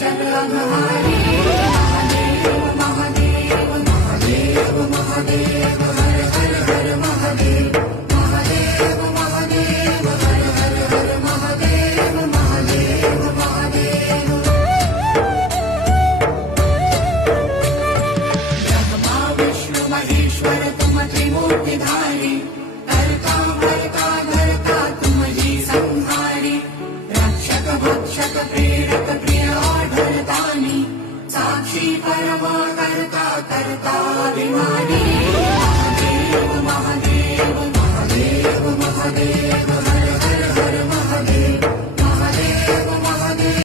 चल अघहारी महादेव महादेव महादेव महादेव हर हर हर महादेव महादेव महादेव हर हर हर महादेव महादेव महादेव ब्रह्मा विष्णु महेश्वर तुम त्रिमूर्तिधारी करता भरता धरता तुम जी संहारी रक्षक भक्षक प्रेरक प्रिय आढळतानी साक्षी परमा करता करता विमानी